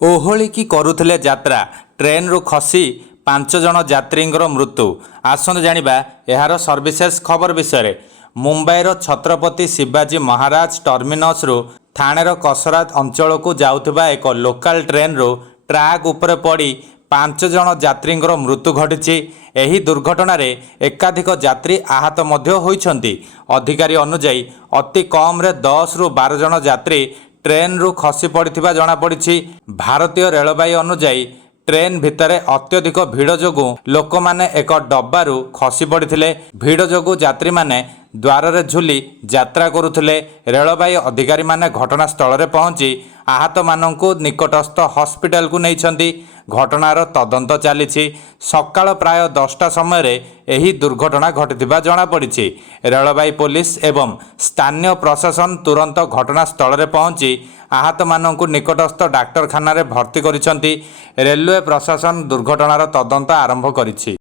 ओहोलिकी करुथिले यात्रा ट्रेन रु खसी 5 जण यात्रींकर मृत्यु। आसंतु जानिबा एहार सर्विसेस खबर विषय। मुंबईर छत्रपति शिवाजी महाराज टर्मिनस रु थाणेर कसरात अंचल को जाउथिबा एक लोकल ट्रेन रु ट्रैक उपरे पड़ी 5 जण यात्रींकर मृत्यु घटिछि। एही दुर्घटना रे एकाधिक यात्री आहत मध्य होइछन्ति। अधिकारी अनुसार अति कम रे 10 रु 12 जण यात्री ट्रेन रु खसी पड़िथिबा जणा पड़िछि। भारतीय रेलबाई अनुसार ट्रेन भितर अत्यधिक भिड़ जोगु लोक माने एक डब्बारू खसी पड़िथिले। भिड़ जोगु यात्री माने द्वार रे झुली यात्रा करुथिले। रेलबाई अधिकारी माने घटनास्थल रे पहुंची आहत मानंकु निकटस्थ हॉस्पिटल को नैछन्ति। घटनार तदंत चलीछि। सकाळ प्राय 10टा समय रे एही दुर्घटना घटिथिबा जणा पड़िछि। रेलबाई पुलिस एवं स्थानीय प्रशासन तुरंत घटनास्थल रे पहुंची आहत मानंकु निकटस्थ डाक्तरखाना रे भर्ती करिसंति। रेलवे प्रशासन दुर्घटनार तदंत आरंभ करिछि।